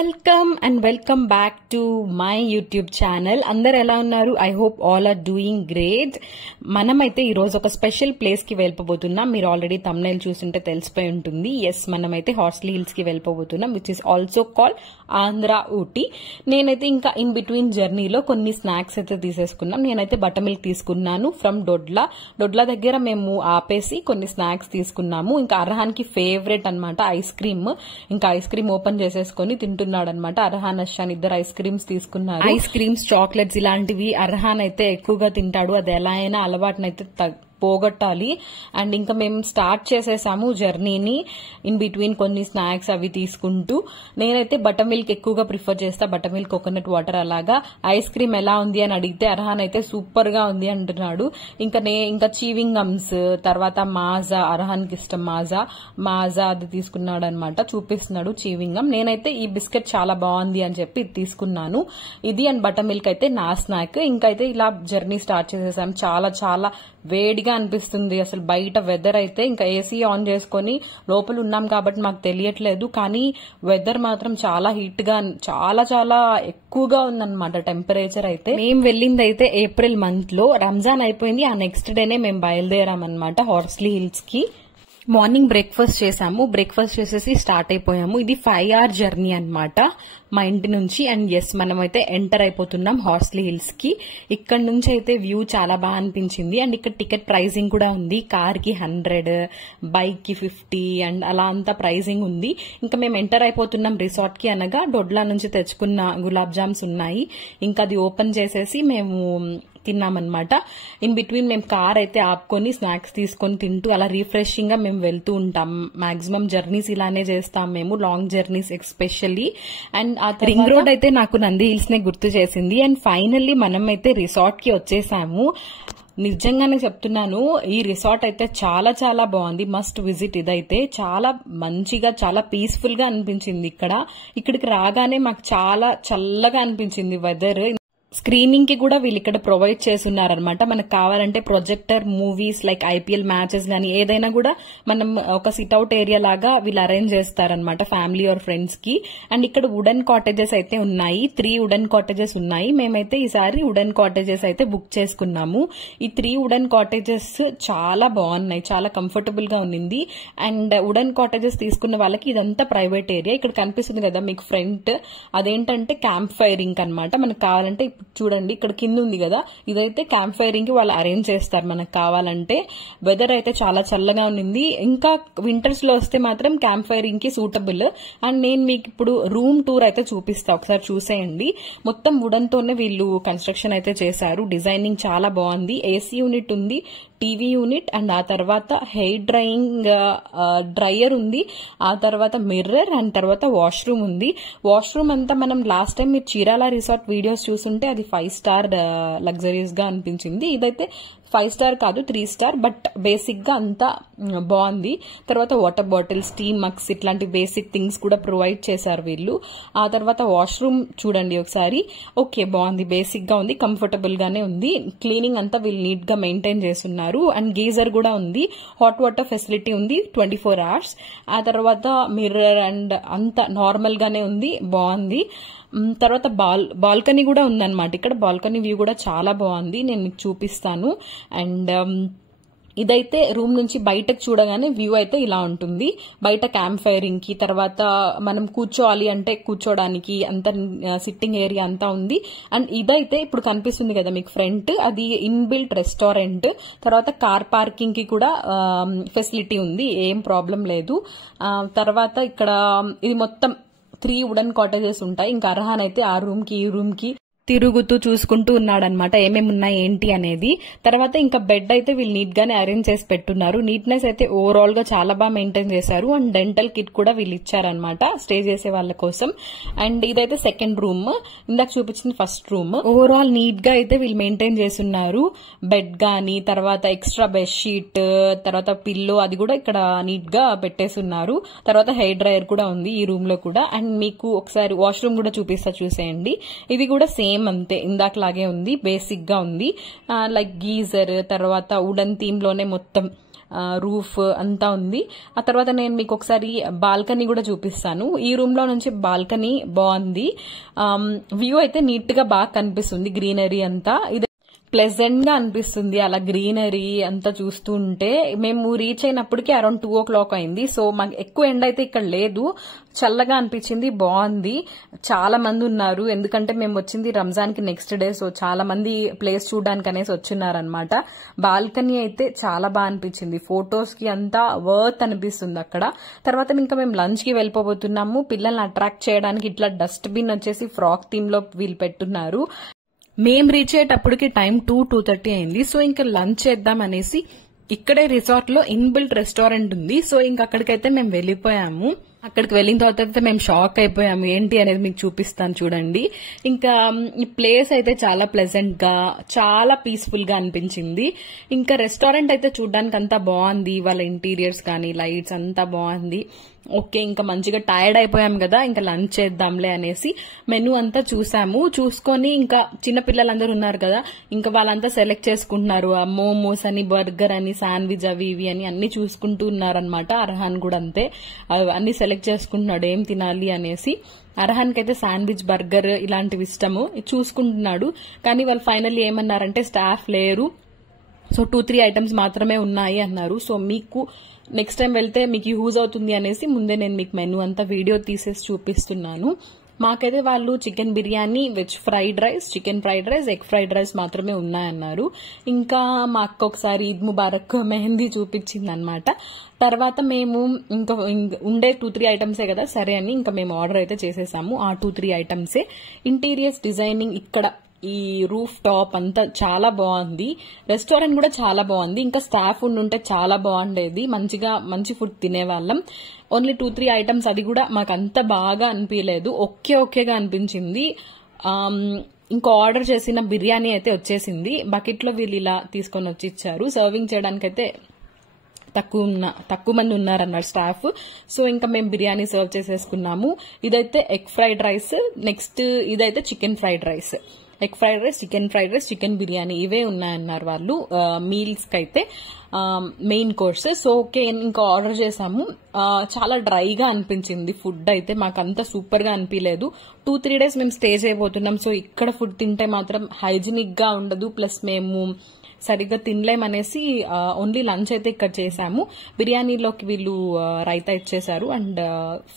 Welcome back to my YouTube channel. అందరు ఎలా ఉన్నారు? I hope all are doing great. మనమైతే ఈ రోజు ఒక స్పెషల్ ప్లేస్ కి వెళ్ళిపోతున్నాం. మీరు ఆల్రెడీ థంబ్నెయిల్ చూస్తుంటే తెలిసిపోయి ఉంటుంది. ఎస్, మనమైతే హార్స్లీ హిల్స్ కి వెళ్ళిపోతున్నాం, which is also called Andhra Ooty. నేనైతే ఇంకా ఇన్ బిట్వీన్ జర్నీలో కొన్ని స్నాక్స్ అయితే తీసేసుకున్నాం. నేనైతే బటర్ మిల్క్ తీసుకున్నాను ఫ్రమ్ డొడ్లా దగ్గర మేము ఆపేసి కొన్ని స్నాక్స్ తీసుకున్నాము. ఇంకా అర్హాన్ కి ఫేవరెట్ అన్నమాట ఐస్ క్రీమ్. ఇంకా ఐస్ క్రీమ్ ఓపెన్ చేసేసుకుని తింటున్నాడు అనమాట. అర్హాన్ అషాన్ ఇద్దరు ఐస్ క్రీమ్స్ తీసుకున్నారు. ఐస్ క్రీమ్స్, చాక్లెట్స్ ఇలాంటివి అర్హాన్ అయితే ఎక్కువగా తింటాడు. అది ఎలా అయినా అలవాటునైతే పోగొట్టాలి. అండ్ ఇంకా మేము స్టార్ట్ చేసేసాము జర్నీని. ఇన్ బిట్వీన్ కొన్ని స్నాక్స్ అవి తీసుకుంటూ. నేనైతే బటర్ మిల్క్ ఎక్కువగా ప్రిఫర్ చేస్తా, బటర్ మిల్క్, కోకోనట్ వాటర్ అలాగా. ఐస్ క్రీమ్ ఎలా ఉంది అని అడిగితే అర్హాన్ అయితే సూపర్ గా ఉంది అంటున్నాడు. ఇంకా చీవింగ్ గమ్స్, తర్వాత మాజా, అర్హాన్ కి ఇష్టం మాజా అది తీసుకున్నాడు అనమాట. చూపిస్తున్నాడు చీవింగ్ గమ్. నేనైతే ఈ బిస్కెట్ చాలా బాగుంది అని చెప్పి ఇది తీసుకున్నాను. ఇది అండ్ బటర్ మిల్క్ అయితే నా స్నాక్. ఇంకైతే ఇలా జర్నీ స్టార్ట్ చేసేసాం. చాలా చాలా వేడిగా అనిపిస్తుంది అసలు బయట వెదర్ అయితే. ఇంకా ఏసీ ఆన్ చేసుకుని లోపల ఉన్నాం కాబట్టి మాకు తెలియట్లేదు, కానీ వెదర్ మాత్రం చాలా హీట్ గా చాలా చాలా ఎక్కువగా ఉందన్నమాట టెంపరేచర్ అయితే. మేము వెళ్ళింది అయితే ఏప్రిల్ మంత్ లో. రంజాన్ అయిపోయింది, ఆ నెక్స్ట్ డేనే మేము బయలుదేరాం అనమాట హార్స్లీ హిల్స్ కి. మార్నింగ్ బ్రేక్ఫాస్ట్ చేసాము. బ్రేక్ఫాస్ట్ చేసేసి స్టార్ట్ అయిపోయాము. ఇది 5 hour జర్నీ అన్నమాట మా ఇంటి నుంచి. అండ్ ఎస్, మనమైతే ఎంటర్ అయిపోతున్నాం హార్స్లీ హిల్స్ కి. ఇక్కడ నుంచి అయితే వ్యూ చాలా బాగా అనిపించింది. అండ్ ఇక్కడ టికెట్ ప్రైజింగ్ కూడా ఉంది. కార్ కి 100, బైక్ కి 50 అండ్ అలా అంతా ప్రైజింగ్ ఉంది. ఇంకా మేము ఎంటర్ అయిపోతున్నాం రిసార్ట్ కి. అనగా డొడ్లా నుంచి తెచ్చుకున్న గులాబ్ జామ్స్ ఉన్నాయి. ఇంకా అది ఓపెన్ చేసేసి మేము తిన్నామన్నమాట. ఇన్ బిట్వీన్ మేము కార్ అయితే ఆపుకొని స్నాక్స్ తీసుకొని తింటూ అలా రిఫ్రెషింగ్ గా మేము వెళ్తూ ఉంటాం. మాక్సిమం జర్నీస్ ఇలానే చేస్తాం మేము, లాంగ్ జర్నీస్ ఎస్పెషల్లీ. అండ్ ఆ రింగ్ రోడ్ అయితే నాకు నంది హిల్స్ నే గుర్తు చేసింది. అండ్ ఫైనల్లీ మనం అయితే రిసార్ట్ కి వచ్చేసాము. నిజంగానే చెప్తున్నాను, ఈ రిసార్ట్ అయితే చాలా చాలా బాగుంది. Must visit. ఇదైతే చాలా మంచిగా, చాలా పీస్ఫుల్ గా అనిపించింది. ఇక్కడికి రాగానే మాకు చాలా చల్లగా అనిపించింది వెదర్. స్క్రీనింగ్ కి కూడా వీళ్ళు ఇక్కడ ప్రొవైడ్ చేస్తున్నారనమాట. మనకు కావాలంటే projector, movies like IPL matches గానీ ఏదైనా కూడా మనం ఒక సిట్అవుట్ ఏరియా లాగా వీళ్ళు అరేంజ్ చేస్తారనమాట ఫ్యామిలీ ఆర్ ఫ్రెండ్స్ కి. అండ్ ఇక్కడ వుడెన్ కాటేజెస్ అయితే ఉన్నాయి. 3 వుడెన్ కాటేజెస్ ఉన్నాయి. మేమైతే ఈసారి వుడెన్ కాటేజెస్ అయితే బుక్ చేసుకున్నాము. ఈ 3 వుడెన్ కాటేజెస్ చాలా బాగున్నాయి, చాలా కంఫర్టబుల్ గా ఉంది. అండ్ వుడెన్ కాటేజెస్ తీసుకున్న వాళ్ళకి ఇదంతా ప్రైవేట్ ఏరియా. ఇక్కడ కనిపిస్తుంది కదా మీకు ఫ్రంట్, అదేంటంటే క్యాంప్ ఫైరింగ్ అనమాట. మనకు కావాలంటే చూడండి ఇక్కడ కింద ఉంది కదా, ఇదైతే క్యాంప్ ఫైరింగ్ కి వాళ్ళు అరేంజ్ చేస్తారు మనకు కావాలంటే. వెదర్ అయితే చాలా చల్లగా ఉంది. ఇంకా వింటర్స్ లో వస్తే మాత్రం క్యాంప్ ఫైరింగ్ కి సూటబుల్. అండ్ నేను మీకు ఇప్పుడు రూమ్ టూర్ అయితే చూపిస్తా, ఒకసారి చూసేయండి. మొత్తం వుడెన్ తోనే వీళ్ళు కన్స్ట్రక్షన్ అయితే చేశారు. డిజైనింగ్ చాలా బాగుంది. ఏసీ యూనిట్ ఉంది, టీవీ యూనిట్, అండ్ ఆ తర్వాత హెయిర్ డ్రైయర్ ఉంది, ఆ తర్వాత మిర్రర్, అండ్ తర్వాత వాష్రూమ్ ఉంది. వాష్రూమ్ అంతా మనం లాస్ట్ టైం మీరు చీరాల రిసార్ట్ వీడియోస్ చూస్తుంటే అది 5 star లగ్జరీస్ గా అనిపించింది. ఇదైతే 5 star కాదు, 3 star, బట్ బేసిక్ గా అంతా బాగుంది. తర్వాత వాటర్ బాటిల్స్, టీ మగ్స్ ఇట్లాంటి బేసిక్ థింగ్స్ కూడా ప్రొవైడ్ చేశారు వీళ్ళు. ఆ తర్వాత వాష్రూమ్ చూడండి ఒకసారి. ఓకే, బాగుంది, బేసిక్ గా ఉంది, కంఫర్టబుల్ గానే ఉంది. క్లీనింగ్ అంతా వీళ్ళు నీట్ గా మెయింటైన్ చేస్తున్నారు. అండ్ గీజర్ కూడా ఉంది, హాట్ వాటర్ ఫెసిలిటీ ఉంది 24 hours. ఆ తర్వాత మిర్రర్ అండ్ అంతా నార్మల్ గానే ఉంది, బాగుంది. తర్వాత బాల్కనీ కూడా ఉందన్నమాట. ఇక్కడ బాల్కనీ వ్యూ కూడా చాలా బాగుంది, నేను మీకు చూపిస్తాను. అండ్ ఇదైతే రూమ్ నుంచి బయటకు చూడగానే వ్యూ అయితే ఇలా ఉంటుంది. బయట క్యాంప్ ఫైరింగ్ కి, తర్వాత మనం కూర్చోవాలి అంటే కూర్చోడానికి అంత సిట్టింగ్ ఏరియా అంతా ఉంది. అండ్ ఇదైతే ఇప్పుడు కనిపిస్తుంది కదా మీకు ఫ్రంట్, అది ఇన్బిల్ట్ రెస్టారెంట్. తర్వాత కార్ పార్కింగ్ కి కూడా ఫెసిలిటీ ఉంది, ఏం ప్రాబ్లం లేదు. తర్వాత ఇక్కడ ఇది మొత్తం 3 వుడెన్ కాటేజెస్ ఉంటాయి. ఇంకా అర్హాన్ అయితే ఆ రూమ్ కి ఈ రూమ్ కి తిరుగుతూ చూసుకుంటూ ఉన్నాడనమాట ఏమేమి ఉన్నాయి ఏంటి అనేది. తర్వాత ఇంకా బెడ్ అయితే వీళ్ళు నీట్ గానే అరేంజ్ చేసి పెట్టున్నారు. నీట్నెస్ అయితే ఓవరాల్ గా చాలా బాగా మెయింటైన్ చేశారు. అండ్ డెంటల్ కిట్ కూడా వీళ్ళు ఇచ్చారనమాట స్టే చేసే వాళ్ళ కోసం. అండ్ ఇదైతే సెకండ్ రూమ్, ఇందాక చూపించింది ఫస్ట్ రూమ్. ఓవరాల్ నీట్ గా అయితే వీళ్ళు మెయింటైన్ చేస్తున్నారు. బెడ్ గానీ, తర్వాత ఎక్స్ట్రా బెడ్ షీట్, తర్వాత పిల్లో అది కూడా ఇక్కడ నీట్ గా పెట్టేస్తున్నారు. తర్వాత హెయిర్ డ్రైయర్ కూడా ఉంది ఈ రూమ్ లో కూడా. అండ్ మీకు ఒకసారి వాష్రూమ్ కూడా చూసేయండి. ఇది కూడా సేమ్ అంతే, ఇందాకలాగే ఉంది, బేసిక్ గా ఉంది. లైక్ గీజర్, తర్వాత వుడెన్ థీమ్ లోనే మొత్తం రూఫ్ అంతా ఉంది. ఆ తర్వాత నేను మీకు ఒకసారి బాల్కనీ కూడా చూపిస్తాను. ఈ రూమ్ లో నుంచి బాల్కనీ బాగుంది. వ్యూ అయితే నీట్ గా బాగా కనిపిస్తుంది, గ్రీనరీ అంతా. ఇది ప్లెజెంట్ గా అనిపిస్తుంది అలా గ్రీనరీ అంతా చూస్తూ ఉంటే. మేము రీచ్ అయినప్పటికీ అరౌండ్ 2 o'clock అయింది. సో మాకు ఎక్కువ ఎండ అయితే ఇక్కడ లేదు, చల్లగా అనిపించింది, బాగుంది. చాలా మంది ఉన్నారు, ఎందుకంటే మేము వచ్చింది రంజాన్ కి నెక్స్ట్ డే. సో చాలా మంది ప్లేస్ చూడడానికి అనేసి వచ్చిన్నారనమాట. బాల్కనీ అయితే చాలా బాగా అనిపించింది, ఫొటోస్ కి అంతా వర్త్ అనిపిస్తుంది అక్కడ. తర్వాత ఇంకా మేము లంచ్ కి వెళ్ళిపోతున్నాము. పిల్లల్ని అట్రాక్ట్ చేయడానికి ఇట్లా డస్ట్ బిన్ వచ్చేసి ఫ్రాక్ థీమ్ లో వీళ్ళు పెట్టున్నారు. మేము రీచ్ అయ్యేటప్పటికి టైం 2:30 అయింది. సో ఇంకా లంచ్ చేద్దాం అనేసి ఇక్కడే రిసార్ట్ లో ఇన్బిల్ట్ రెస్టారెంట్ ఉంది. సో ఇంకా అక్కడికైతే మేము వెళ్ళిపోయాము. అక్కడికి వెళ్ళిన తర్వాత అయితే మేము షాక్ అయిపోయాము, ఏంటి అనేది మీకు చూపిస్తాను చూడండి. ఇంకా ఈ ప్లేస్ అయితే చాలా ప్లెజెంట్ గా, చాలా పీస్ఫుల్ గా అనిపించింది. ఇంకా రెస్టారెంట్ అయితే చూడడానికి అంతా బాగుంది, వాళ్ళ ఇంటీరియర్స్ కానీ లైట్స్ అంతా బాగుంది. ఓకే, ఇంకా మంచిగా టైర్డ్ అయిపోయాం కదా, ఇంకా లంచ్ చేద్దాంలే అనేసి మెనూ అంతా చూసాము. చూసుకొని ఇంకా చిన్నపిల్లలందరూ ఉన్నారు కదా, ఇంకా వాళ్ళంతా సెలెక్ట్ చేసుకుంటున్నారు. మోమోస్ అని, బర్గర్ అని, శాండ్విచ్ అవి ఇవి అని అన్ని చూసుకుంటూ ఉన్నారనమాట. అర్హాన్ కూడా అంతే, అన్ని సెలెక్ట్ చేసుకుంటున్నాడు ఏం తినాలి అనేసి. అర్హాన్ కైతే శాండ్విచ్, బర్గర్ ఇలాంటివి ఇష్టము, చూసుకుంటున్నాడు. కానీ వాళ్ళు ఫైనల్లీ ఏమన్నారంటే స్టాఫ్ లేరు, సో 2-3 ఐటమ్స్ మాత్రమే ఉన్నాయి అన్నారు. సో మీకు నెక్స్ట్ టైం వెళ్తే మీకు యూజ్ అవుతుంది అనేసి ముందే నేను మీకు మెనూ అంతా వీడియో తీసేసి చూపిస్తున్నాను. మాకైతే వాళ్ళు chicken biryani, veg fried rice, chicken fried rice, egg fried rice మాత్రమే ఉన్నాయన్నారు. ఇంకా మా అక్క ఒకసారి ఈద్ ముబారక్ మెహందీ చూపించింది అనమాట. తర్వాత మేము ఇంకా ఉండే 2-3 ఐటమ్సే కదా సరే అని ఇంకా మేము ఆర్డర్ అయితే చేసేసాము. ఆ 2-3 ఐటమ్సే. ఇంటీరియర్స్ డిజైనింగ్ ఇక్కడ ఈ రూఫ్ టాప్ అంతా చాలా బాగుంది. రెస్టారెంట్ కూడా చాలా బాగుంది. ఇంకా స్టాఫ్ ఉండుంటే చాలా బాగుండేది, మంచిగా మంచి ఫుడ్ తినేవాళ్ళం. ఓన్లీ 2-3 ఐటమ్స్, అది కూడా మాకు అంత బాగా అనిపించలేదు, ఓకేగా అనిపించింది. ఇంకా ఆర్డర్ చేసిన బిర్యానీ అయితే వచ్చేసింది. బకెట్ లో వీళ్ళు ఇలా తీసుకొని వచ్చి ఇచ్చారు. సర్వింగ్ చేయడానికి అయితే తక్కువ మంది ఉన్నారన్నారు స్టాఫ్. సో ఇంకా మేము బిర్యానీ సర్వ్ చేసేసుకున్నాము. ఇదైతే ఎగ్ ఫ్రైడ్ రైస్, నెక్స్ట్ ఇదైతే chicken fried rice. Egg fried rice, chicken fried rice, chicken biryani ఇవే ఉన్నాయన్నారు వాళ్ళు మీల్స్ కి అయితే, మెయిన్ కోర్స్. సో ఓకే, ఇంకా ఆర్డర్ చేసాము. చాలా డ్రైగా అనిపించింది ఫుడ్ అయితే, మాకంతా సూపర్ గా అనిపించలేదు. 2-3 days మేము స్టే చేయబోతున్నాం. సో ఇక్కడ ఫుడ్ తింటే మాత్రం హైజీనిక్ గా ఉండదు, ప్లస్ మేము సరిగ్గా తినలేమనేసి ఓన్లీ లంచ్ అయితే ఇక్కడ చేశాము. బిర్యానీలోకి వీళ్ళు రైతా ఇచ్చేశారు అండ్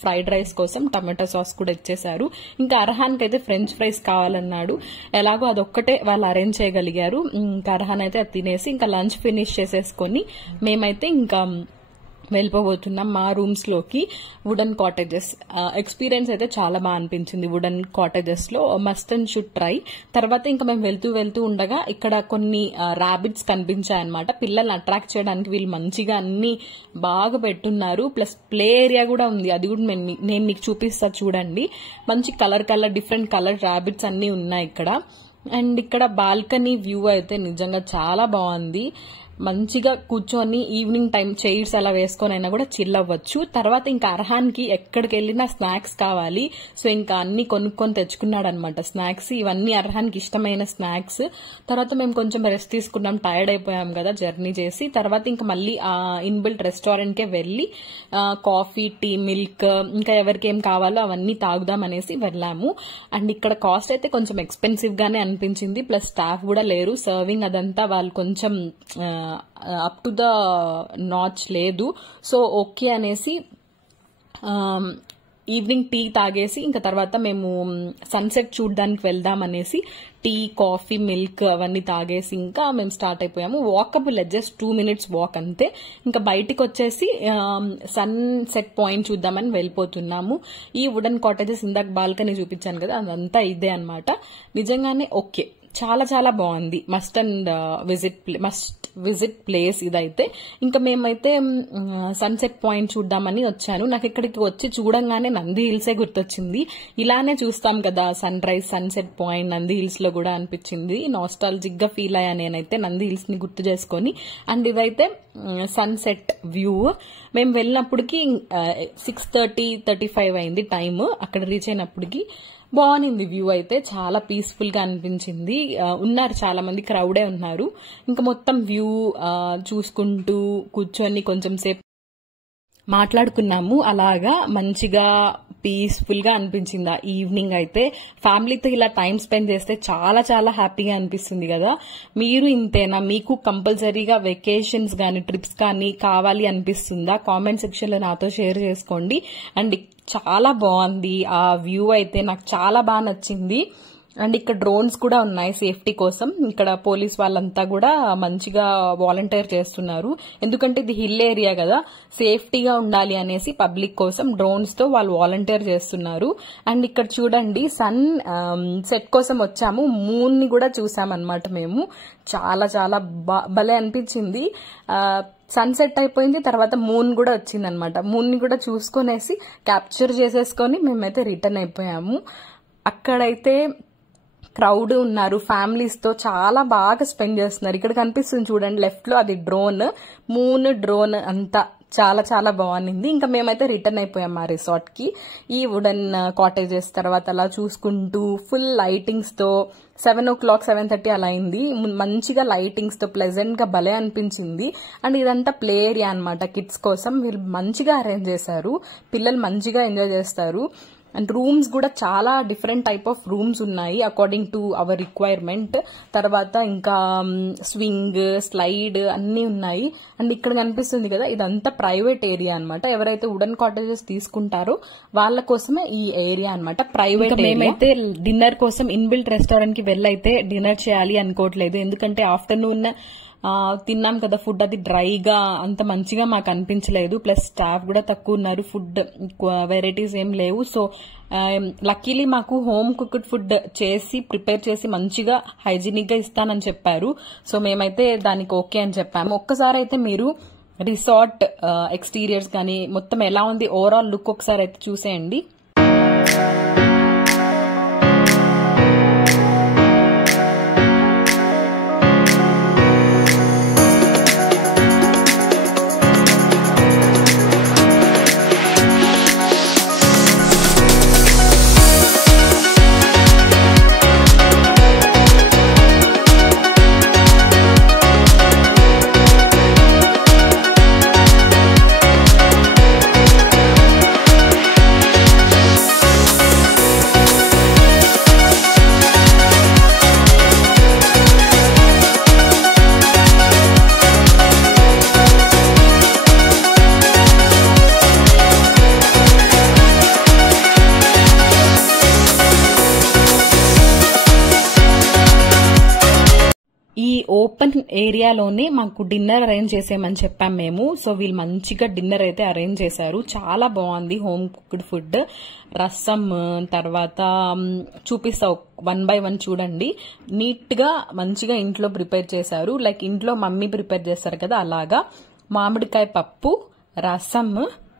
ఫ్రైడ్ రైస్ కోసం టమాటో సాస్ కూడా ఇచ్చేశారు. ఇంకా అర్హాన్ అయితే ఫ్రెంచ్ ఫ్రైస్ కావాలన్నాడు. ఎలాగో అదొక్కటే వాళ్ళు అరేంజ్ చేయగలిగారు. ఇంకా అర్హాన్ అయితే అది తినేసి ఇంకా లంచ్ ఫినిష్ చేసేసుకొని మేమైతే ఇంకా వెళ్ళిపోబోతున్నాం మా రూమ్స్ లోకి. వుడెన్ కాటేజెస్ ఎక్స్పీరియన్స్ అయితే చాలా బాగా అనిపించింది. వుడెన్ కాటేజెస్ లో మస్ట్ అండ్ షుడ్ ట్రై. తర్వాత ఇంకా మేము వెళ్తూ ఉండగా ఇక్కడ కొన్ని ర్యాబిట్స్ కనిపించాయన్నమాట. పిల్లల్ని అట్రాక్ట్ చేయడానికి వీళ్ళు మంచిగా అన్ని బాగా పెట్టున్నారు. ప్లస్ ప్లే ఏరియా కూడా ఉంది, అది కూడా నేను మీకు చూపిస్తా చూడండి. మంచి డిఫరెంట్ కలర్ ర్యాబిట్స్ అన్ని ఉన్నాయి ఇక్కడ. అండ్ ఇక్కడ బాల్కనీ వ్యూ అయితే నిజంగా చాలా బాగుంది. మంచిగా కూర్చొని ఈవినింగ్ టైం చైర్స్ అలా వేసుకొని అయినా కూడా చిల్ అవ్వచ్చు. తర్వాత ఇంకా అర్హాన్ కి ఎక్కడికి వెళ్ళినా స్నాక్స్ కావాలి. సో ఇంకా అన్ని కొనుక్కొని తెచ్చుకున్నాడు అనమాట స్నాక్స్. ఇవన్నీ అర్హాన్ కి ఇష్టమైన స్నాక్స్. తర్వాత మేము కొంచెం రెస్ట్ తీసుకున్నాం, టైర్డ్ అయిపోయాం కదా జర్నీ చేసి. తర్వాత ఇంకా మళ్ళీ ఆ ఇన్బిల్ట్ రెస్టారెంట్ కే వెళ్లి కాఫీ, టీ, మిల్క్ ఇంకా ఎవరికి ఏం కావాలో అవన్నీ తాగుదాం అనేసి వెళ్ళాము. అండ్ ఇక్కడ కాస్ట్ అయితే కొంచెం ఎక్స్పెన్సివ్ గానే అనిపించింది. ప్లస్ స్టాఫ్ కూడా లేరు, సర్వింగ్ అదంతా వాళ్ళు కొంచెం అప్ టు ద నాచ్ లేదు. సో ఓకే అనేసి ఈవినింగ్ టీ తాగేసి ఇంకా తర్వాత మేము సన్సెట్ చూడడానికి వెళ్దాం అనేసి టీ, కాఫీ, మిల్క్ అవన్నీ తాగేసి ఇంకా మేము స్టార్ట్ అయిపోయాము. వాకబుల్, జస్ట్ 2 minutes వాక్ అంతే. ఇంకా బయటికి వచ్చేసి సన్సెట్ పాయింట్ చూద్దామని వెళ్ళిపోతున్నాము. ఈ వుడెన్ కాటేజెస్ ఇందాక బాల్కనీ చూపించాను కదా, అదంతా ఇదే అన్నమాట. నిజంగానే ఓకే, చాలా చాలా బాగుంది. మస్ట్ విజిట్ ప్లేస్ ఇదైతే. ఇంకా మేమైతే సన్సెట్ పాయింట్ చూద్దామని వచ్చాను. నాకు ఇక్కడికి వచ్చి చూడంగానే నంది హిల్సే గుర్తొచ్చింది. ఇలానే చూస్తాం కదా sunrise, sunset point Nandi hills లో కూడా అనిపించింది. నాస్టాలజిక్ గా ఫీల్ అయ్యా నేనైతే నంది హిల్స్ ని గుర్తు చేసుకొని. అండ్ ఇదైతే సన్సెట్ వ్యూ. మేము వెళ్ళినప్పటికి 6:35 అయింది టైమ్ అక్కడ రీచ్ అయినప్పటికి. బాగుంది వ్యూ అయితే, చాలా పీస్ఫుల్ గా అనిపించింది. ఉన్నారు చాలా మంది, క్రౌడే ఉన్నారు. ఇంకా మొత్తం వ్యూ చూసుకుంటూ కూర్చొని కొంచెం సేపు మాట్లాడుకున్నాము. అలాగా మంచిగా పీస్ఫుల్ గా అనిపించింది ఆ ఈవినింగ్ అయితే. ఫ్యామిలీతో ఇలా టైం స్పెండ్ చేస్తే చాలా చాలా హ్యాపీగా అనిపిస్తుంది కదా. మీరు ఇంతేనా? మీకు కంపల్సరీగా వెకేషన్స్ గానీ ట్రిప్స్ కానీ కావాలి అనిపిస్తుందా? కామెంట్ సెక్షన్ లో నాతో షేర్ చేసుకోండి. అండ్ చాలా బాగుంది ఆ వ్యూ అయితే, నాకు చాలా బాగా నచ్చింది. అండ్ ఇక్కడ డ్రోన్స్ కూడా ఉన్నాయి సేఫ్టీ కోసం. ఇక్కడ పోలీస్ వాళ్ళంతా కూడా మంచిగా వాలంటీర్ చేస్తున్నారు. ఎందుకంటే ఇది హిల్ ఏరియా కదా, సేఫ్టీగా ఉండాలి అనేసి పబ్లిక్ కోసం డ్రోన్స్ తో వాళ్ళు వాలంటీర్ చేస్తున్నారు. అండ్ ఇక్కడ చూడండి, సన్ సెట్ కోసం వచ్చాము, మూన్ ని కూడా చూసామన్నమాట మేము. చాలా చాలా భలే అనిపించింది. సన్సెట్ అయిపోయింది, తర్వాత మూన్ కూడా వచ్చింది అనమాట. మూన్ ని కూడా చూసుకునేసి క్యాప్చర్ చేసేసుకొని మేమైతే రిటర్న్ అయిపోయాము. అక్కడైతే క్రౌడ్ ఉన్నారు, ఫ్యామిలీస్ తో చాలా బాగా స్పెండ్ చేస్తున్నారు. ఇక్కడ కనిపిస్తుంది చూడండి లెఫ్ట్ లో, అది డ్రోన్, మూన్ డ్రోన్ అంతా చాలా చాలా బాగుంది. ఇంకా మేమైతే రిటర్న్ అయిపోయాం ఆ రిసార్ట్ కి. ఈ వుడెన్ కాటేజెస్ తర్వాత అలా చూసుకుంటూ ఫుల్ లైటింగ్స్ తో 7:00 7:30 అలా అయింది. మంచిగా లైటింగ్స్ తో ప్లెజెంట్ గా భలే అనిపించింది. అండ్ ఇదంతా ప్లే ఏరియా అనమాట, కిడ్స్ కోసం వీళ్ళు మంచిగా అరేంజ్ చేశారు. పిల్లలు మంచిగా ఎంజాయ్ చేస్తారు. అండ్ రూమ్స్ కూడా చాలా డిఫరెంట్ టైప్ ఆఫ్ రూమ్స్ ఉన్నాయి అకార్డింగ్ టు అవర్ రిక్వైర్మెంట్. తర్వాత ఇంకా స్వింగ్, స్లైడ్ అన్ని ఉన్నాయి. అండ్ ఇక్కడ కనిపిస్తుంది కదా, ఇదంతా ప్రైవేట్ ఏరియా అనమాట. ఎవరైతే వుడెన్ కాటేజెస్ తీసుకుంటారో వాళ్ళ కోసమే ఈ ఏరియా అనమాట, ప్రైవేట్. మేమైతే డిన్నర్ కోసం ఇన్బిల్ట్ రెస్టారెంట్ కి వెళ్ళైతే డిన్నర్ చేయాలి అనుకోవట్లేదు. ఎందుకంటే ఆఫ్టర్నూన్ తిన్నాం కదా ఫుడ్, అది డ్రైగా అంత మంచిగా మాకు అనిపించలేదు. ప్లస్ స్టాఫ్ కూడా తక్కువ ఉన్నారు, ఫుడ్ వెరైటీస్ ఏం లేవు. సో లక్కీలీ మాకు హోమ్ కుక్డ్ ఫుడ్ చేసి ప్రిపేర్ చేసి మంచిగా హైజీనిక్ గా ఇస్తానని చెప్పారు. సో మేమైతే దానికి ఓకే అని చెప్పాము. ఒక్కసారి అయితే మీరు రిసార్ట్ ఎక్స్టీరియర్స్ కానీ మొత్తం ఎలా ఉంది ఓవరాల్ లుక్ ఒకసారి అయితే చూసేయండి. ఈ ఓపెన్ ఏరియాలోనే మాకు డిన్నర్ అరేంజ్ చేసేయమని చెప్పాం మేము. సో వీళ్ళు మంచిగా డిన్నర్ అయితే అరేంజ్ చేశారు, చాలా బాగుంది. హోమ్ కుక్డ్ ఫుడ్, రసం, తర్వాత చూపిస్తా 1 by 1 చూడండి. నీట్ గా మంచిగా ఇంట్లో ప్రిపేర్ చేశారు, లైక్ ఇంట్లో మమ్మీ ప్రిపేర్ చేస్తారు కదా అలాగా. మామిడికాయ పప్పు, రసం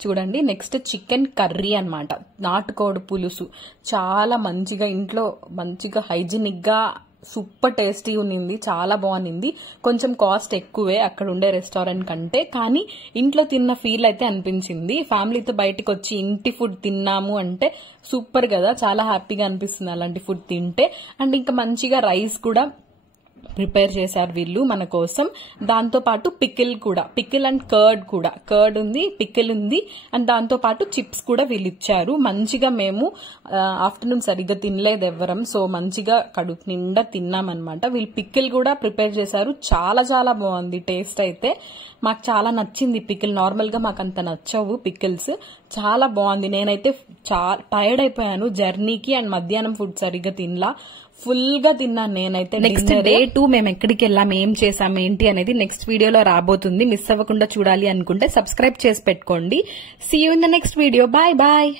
చూడండి. నెక్స్ట్ చికెన్ కర్రీ అన్నమాట, నాటుకోడి పులుసు, చాలా మంచిగా ఇంట్లో మంచిగా హైజీనిక్ గా సూపర్ టేస్టీ ఉన్నింది, చాలా బాగుంది. కొంచెం కాస్ట్ ఎక్కువే అక్కడ ఉండే రెస్టారెంట్ కంటే, కానీ ఇంట్లో తిన్న ఫీల్ అయితే అనిపించింది. ఫ్యామిలీతో బయటకు వచ్చి ఇంటి ఫుడ్ తిన్నాము అంటే సూపర్ కదా, చాలా హ్యాపీగా అనిపిస్తుంది అలాంటి ఫుడ్ తింటే. అండ్ ఇంకా మంచిగా రైస్ కూడా ప్రిపేర్ చేశారు వీళ్ళు మన కోసం. దాంతో పాటు పికిల్ కూడా, పికిల్ అండ్ కర్డ్ ఉంది, పికిల్ ఉంది, అండ్ దాంతో పాటు చిప్స్ కూడా వీళ్ళు ఇచ్చారు. మంచిగా మేము ఆఫ్టర్నూన్ సరిగ్గా తినలేదు ఎవ్వరం, సో మంచిగా కడుపు నిండా తిన్నామన్నమాట. వీళ్ళు పికిల్ కూడా ప్రిపేర్ చేశారు, చాలా చాలా బాగుంది టేస్ట్ అయితే. మాకు చాలా నచ్చింది పికిల్. నార్మల్ గా మాకు అంత నచ్చవు పికిల్స్, చాలా బాగుంది. నేనైతే చాలా టైర్డ్ అయిపోయాను జర్నీకి, అండ్ మధ్యాహ్నం ఫుడ్ సరిగ్గా తినలా, ఫుల్ గా తిన్నాను నేనైతే. నెక్స్ట్ డే 2 మేము ఎక్కడికి వెళ్ళాం, ఏం చేసాం ఏంటి అనేది నెక్స్ట్ వీడియోలో రాబోతుంది. మిస్ అవ్వకుండా చూడాలి అనుకుంటే సబ్స్క్రైబ్ చేసి పెట్టుకోండి. See you in the next video. Bye bye.